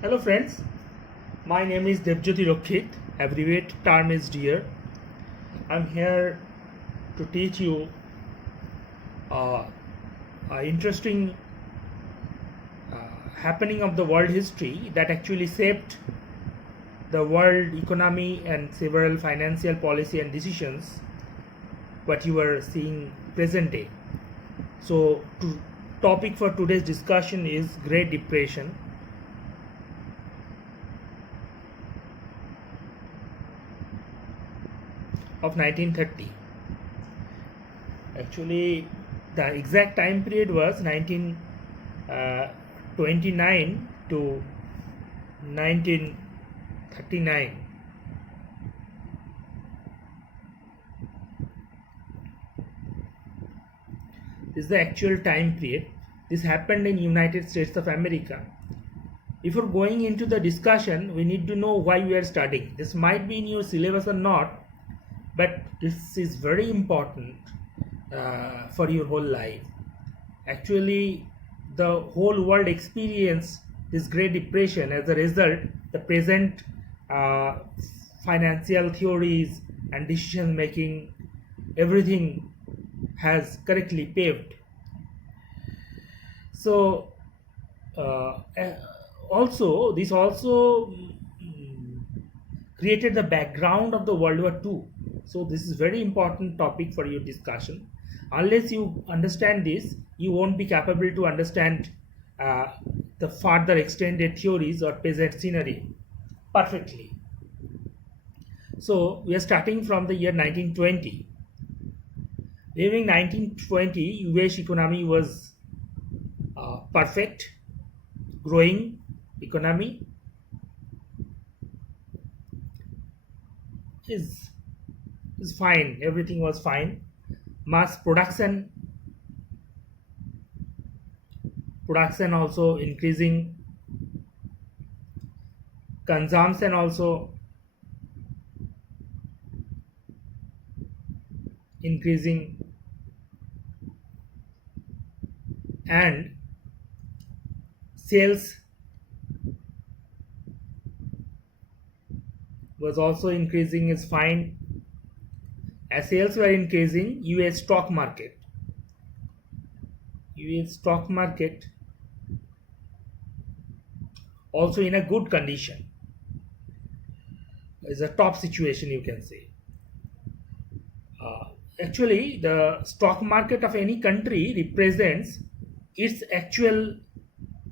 Hello friends, my name is Devjyoti Rokshit, abbreviate term is Dear. I'm here to teach you uh, an interesting happening of the world history that actually shaped the world economy and several financial policy and decisions what you are seeing present day. So topic for today's discussion is Great Depression. Of 1930. Actually, the exact time period was 1929 to 1939. This is the actual time period. This happened in United States of America. Before going into the discussion, we need to know why we are studying. This might be in your syllabus or not, but this is very important for your whole life. Actually, the whole world experienced this Great Depression. As a result, the present financial theories and decision making, everything has correctly paved. So also this also created the background of the World War II. So this is very important topic for your discussion. Unless you understand this, you won't be capable to understand uh, the further extended theories or present scenery perfectly. So we are starting from the year 1920. During 1920, US economy was perfect, growing economy is is fine. Everything was fine. Mass production also increasing, consumption also increasing, and sales was also increasing is fine. As sales were increasing, US stock market also in a good condition. Is a top situation, you can say. Actually, the stock market of any country represents its actual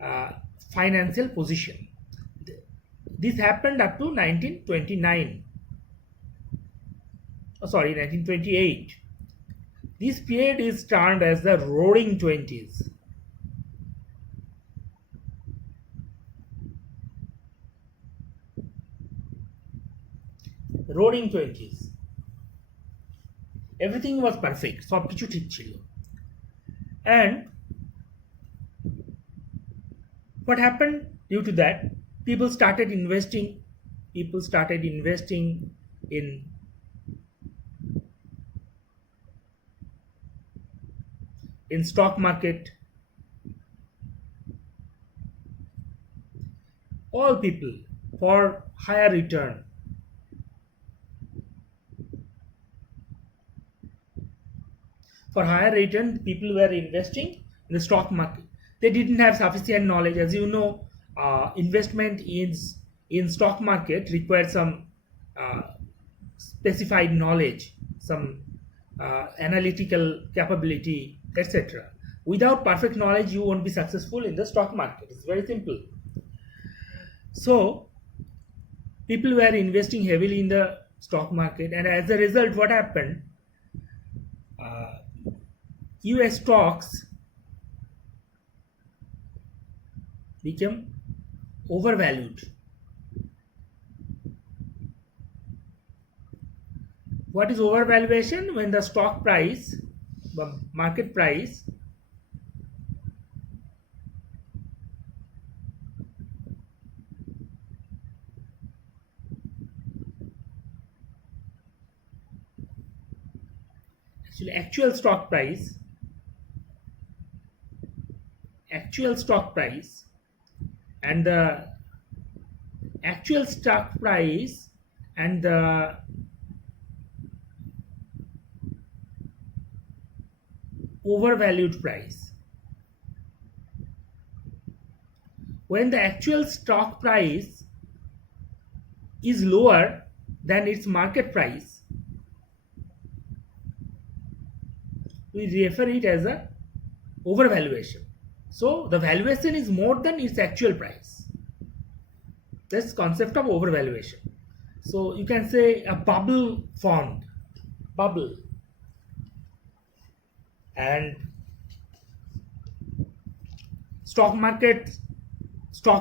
uh, financial position. This happened up to 1929. Oh, sorry, 1928. This period is termed as the Roaring Twenties. Roaring Twenties. Everything was perfect. সব কিছু ঠিক ছিল. And what happened due to that? People started investing. People started investing in stock market. All people for higher return. For higher return, people were investing in the stock market. They didn't have sufficient knowledge. As you know, investment in stock market requires some uh, specified knowledge, some analytical capability, etc. Without perfect knowledge, you won't be successful in the stock market. It's very simple. So people were investing heavily in the stock market, and as a result, what happened? US stocks became overvalued. What is overvaluation? When the stock price, the market price, actually actual stock price and the actual stock price and the overvalued price. When the actual stock price is lower than its market price, we refer it as a overvaluation. So the valuation is more than its actual price. This concept of overvaluation. So you can say a bubble formed, bubble, and stock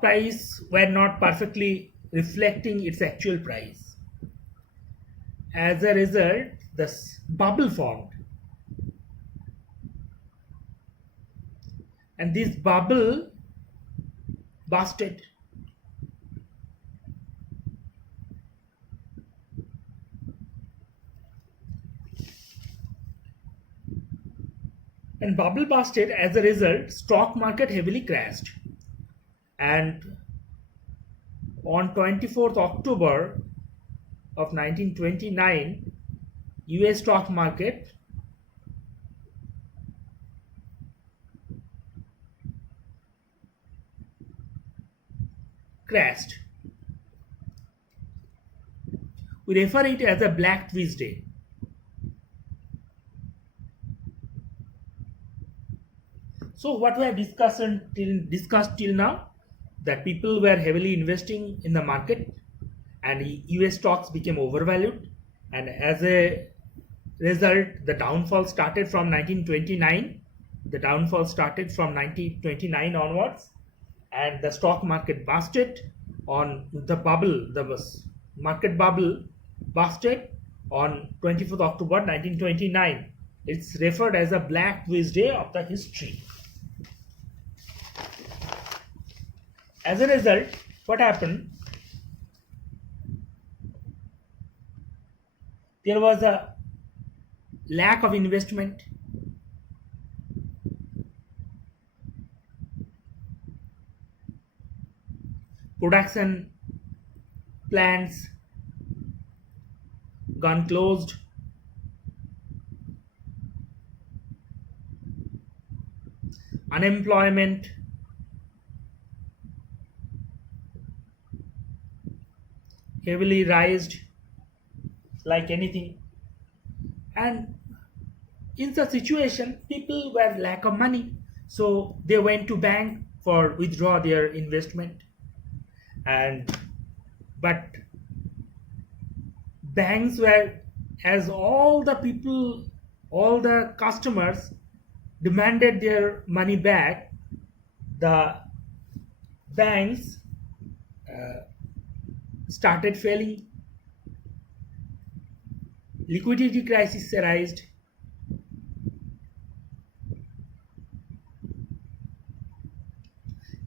price were not perfectly reflecting its actual price. As a result, this bubble formed, and this bubble busted. And bubble busted. As a result, stock market heavily crashed. And on 24th October of 1929, US stock market crashed. We refer it as a Black Tuesday. So what we have discussed till now, that people were heavily investing in the market and US stocks became overvalued, and as a result the downfall started from 1929. The downfall started from 1929 onwards, and the stock market busted on the bubble. The market bubble busted on 24th October 1929. It's referred as a Black Tuesday of the history. As a result, what happened? There was a lack of investment. Production plants gone closed. Unemployment heavily raised like anything. And in the situation, people were lack of money, so they went to bank for withdraw their investment. And but banks were, as all the people, all the customers demanded their money back, the banks started failing. Liquidity crisis arose.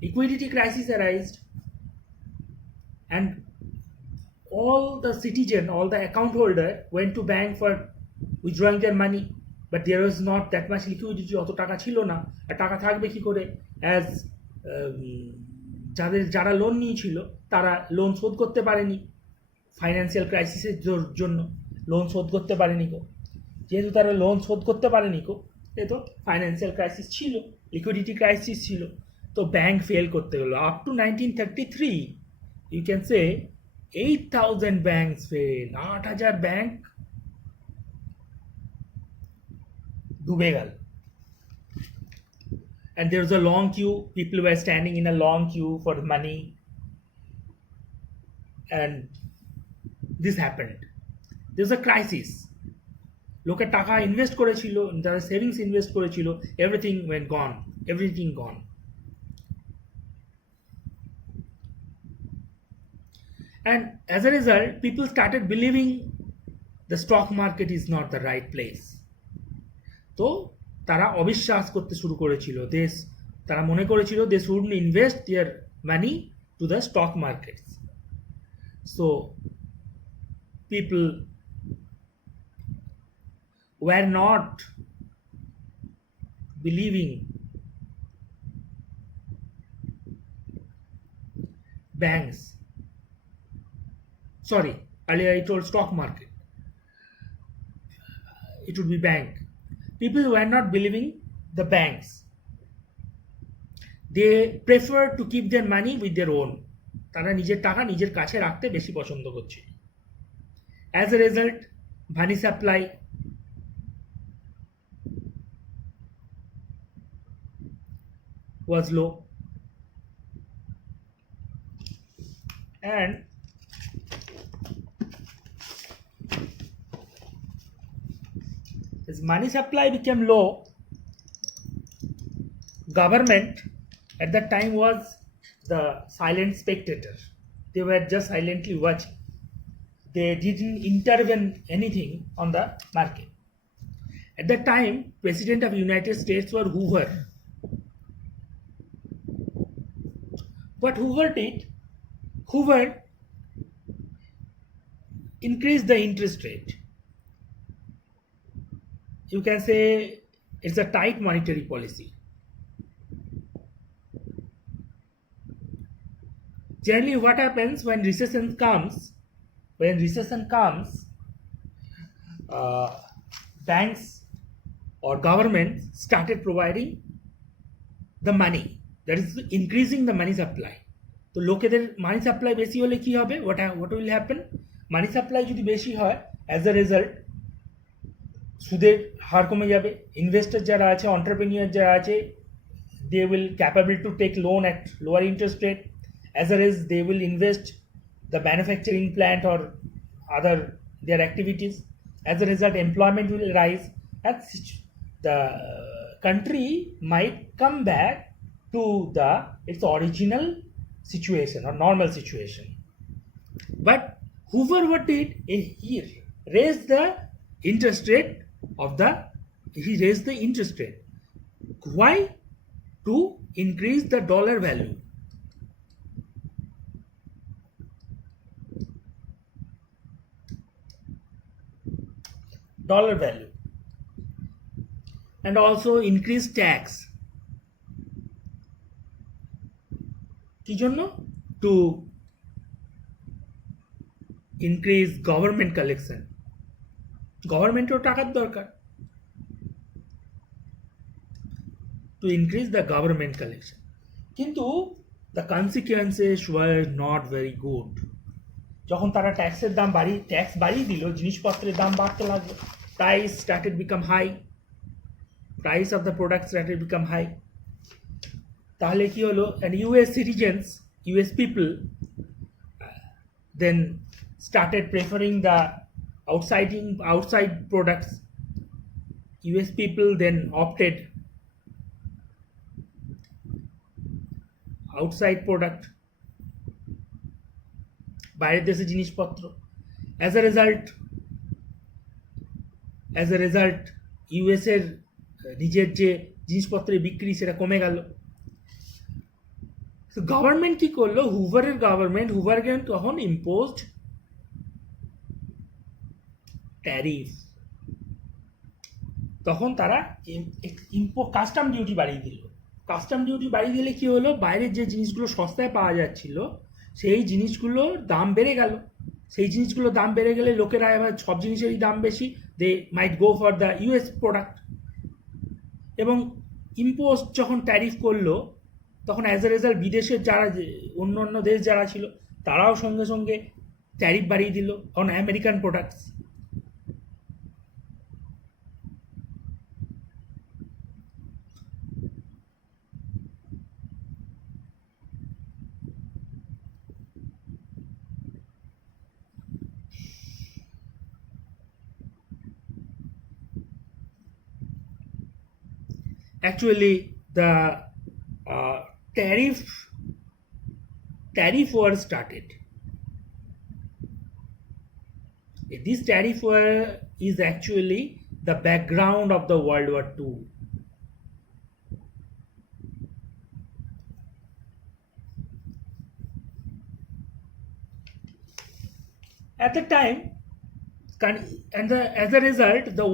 Liquidity crisis arose, and all the citizen, all the account holder went to bank for withdrawing their money, but there was not that much liquidity. অত টাকা ছিল না, আর টাকা থাকবে কি করে? As যারা loan নিয়েছিল তারা লোন শোধ করতে পারেনি, ফাইন্যান্সিয়াল ক্রাইসিসের জন্য লোন শোধ করতে পারেনি কো। যেহেতু তারা লোন শোধ করতে পারেনি কো, যেহেতু ফাইন্যান্সিয়াল ক্রাইসিস ছিল, লিকুইডিটি ক্রাইসিস ছিল, তো ব্যাংক ফেল করতে গেলো। Up to 1933 you can say 8,000 banks fail. 8,000 bank ডুবে গেল। And there was a long queue. People were standing in a long queue for money, and this happened. There was a crisis. লোকে টাকা invest করেছিল, যারা savings invest করেছিল, everything went gone, everything gone. And as a result, people started believing the stock market is not the right place. তো তারা অবিশ্বাস করতে শুরু করেছিল। তারা মনে করেছিল they shouldn't invest their money to the stock markets. So people were not believing banks. Sorry, earlier I told stock market. It would be bank. People were not believing the banks. They prefer to keep their money with their own. তারা নিজের টাকা নিজের কাছে রাখতে বেশি পছন্দ করছে. As a result, money supply was low, and as money supply became low, government at that time was the silent spectator. They were just silently watching. They didn't intervene anything on the market. At that time, President of United States was Hoover. What Hoover did, Hoover increased the interest rate. You can say it's a tight monetary policy. Generally, what happens when recession comes? Banks or governments started providing the money. That is increasing the money supply. তো লোকেদের মানি supply বেশি হলে কি হবে? What will happen? Money supply যদি বেশি হয়, as a result সুদের হার কমে যাবে. ইনভেস্টর যারা আছে, এন্টারপ্রেনিউর যারা আছে, they will capable to take loan at lower interest rate. As a result, they will invest the manufacturing plant or other their activities. As a result, employment will rise, and the country might come back to its original situation or normal situation. But Hoover what did? He raised the interest rate Why? To increase the dollar value. And also increase tax. কি জন্য? To increase government collection. গভর্নমেন্টেরও টাকার দরকার. To increase the government collection. কিন্তু the consequences were not very good. যখন তারা tax বাড়িয়ে দিল, জিনিসপত্রের দাম বাড়তে লাগলো. Price started become high. Price of the products started become high. তাহলে কি হলো? And US people then started preferring the outside products. US people then opted outside product, বাইরের দেশে জিনিসপত্র. As a result, US এর নিজের যে জিনিসপত্রের বিক্রি সেটা কমে গেল. গভর্নমেন্ট কি করলো? হুভার তখন ইম্পোজড ট্যারিফ. তখন তারা কাস্টম ডিউটি বাড়িয়ে দিল. কাস্টম ডিউটি বাড়িয়ে দিলে কি হলো? বাইরের যে জিনিসগুলো সস্তায় পাওয়া যাচ্ছিল সেই জিনিসগুলোর দাম বেড়ে গেল. সেই জিনিসগুলোর দাম বেড়ে গেলে লোকেরা এবার সব জিনিসেরই দাম বেশি, they might go for the US product. এবং ইম্পোজ যখন ট্যারিফ করলো, তখন অ্যাজ এ রেজাল্ট বিদেশের যারা অন্য দেশ যারা ছিল তারাও সঙ্গে সঙ্গে ট্যারিফ বাড়িয়ে দিল on American products. Actually, the tariff war started. This tariff war is actually the background of the World War II. At the time, and as a result, the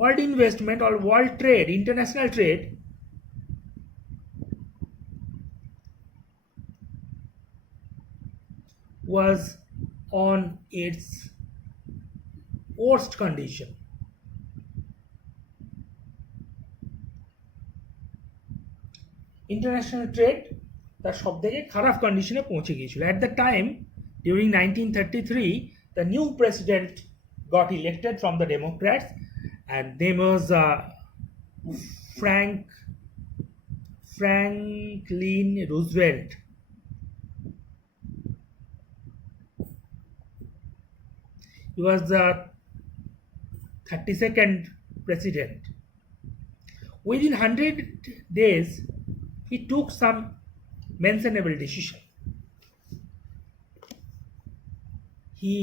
world investment or world trade, international trade, was on its worst condition. International trade তার সবথেকে খারাপ কন্ডিশনে পৌঁছে গিয়েছিল। At the time, during 1933, the new president got elected from the Democrats, and name was Franklin Roosevelt. He was the 32nd president. Within 100 days, he took some mentionable decision. He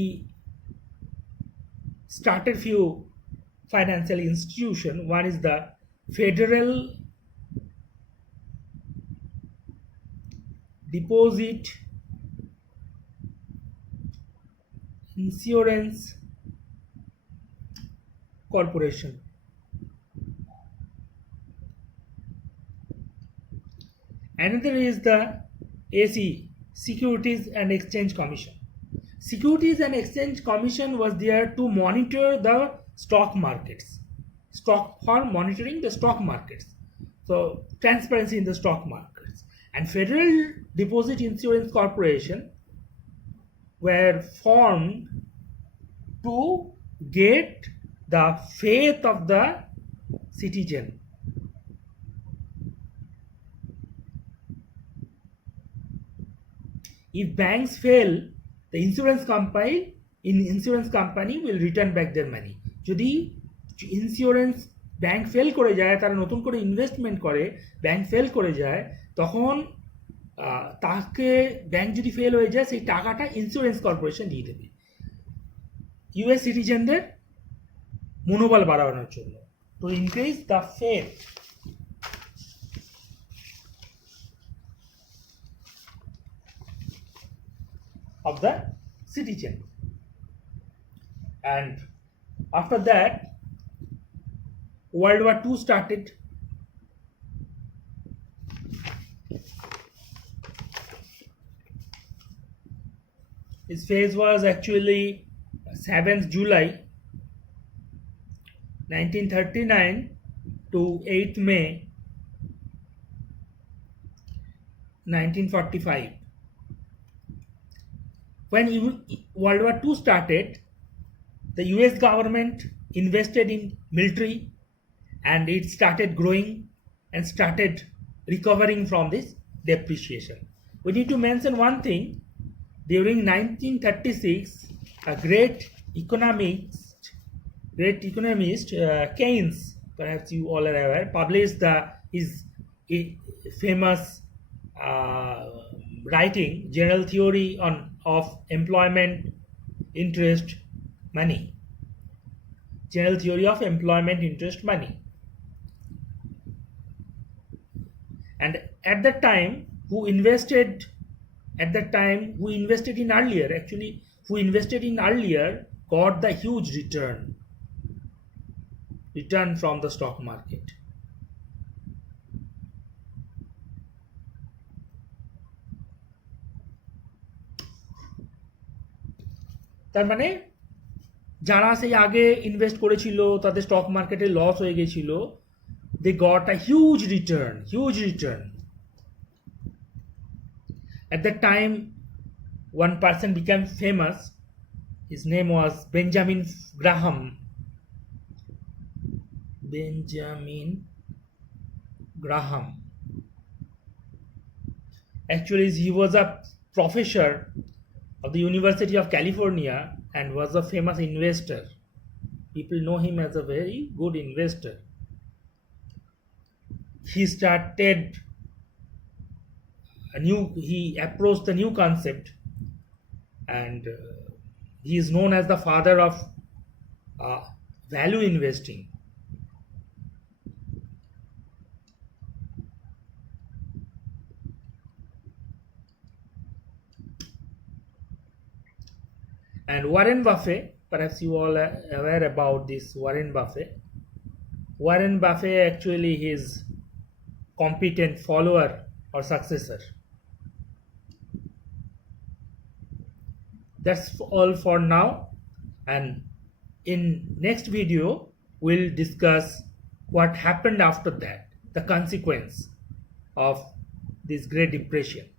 started few financial institutions. One is the Federal Deposit Insurance Corporation. Another is the SE, Securities and Exchange Commission. Securities and Exchange Commission was there to monitor the stock markets, for monitoring the stock markets. So transparency in the stock markets. And Federal Deposit Insurance Corporation were formed to get the faith of the citizen. If banks fail, the insurance company will return back their money. যদি insurance bank fail করে যায়, তারা নতুন করে investment করে, bank fail করে যায়, তখন তাকে ব্যাংক যদি ফেল হয়ে যায় সেই টাকাটা ইন্স্যুরেন্স কর্পোরেশন দিয়ে দেবে ইউএস সিটিজেনদের মনোবল বাড়ানোর জন্য, to increase the faith of the citizen. And after that, World War II started. His phase was actually 7th July 1939 to 8th May 1945. When World War II started, the US government invested in military, and it started growing and started recovering from this depreciation. We need to mention one thing. During 1936, a great economist, Keynes, perhaps you all are aware, published his famous writing, General Theory of Employment, Interest, Money. General Theory of Employment, Interest, Money. And at that time, who invested in earlier, actually, who invested in earlier got the huge return from the stock market. তার মানে যারা সেই আগে invest করেছিল তাদের stock মার্কেটে loss হয়ে গেছিল, they got a huge return. At that time, one person became famous. His name was Benjamin Graham. Actually, he was a professor of the University of California and was a famous investor. People know him as a very good investor. He approached a new concept, and he is known as the father of value investing. And Warren Buffett, perhaps you all are aware about this Warren Buffett. Warren Buffett actually his competent follower or successor. That's all for now, and in next video we'll discuss what happened after that, the consequence of this Great Depression.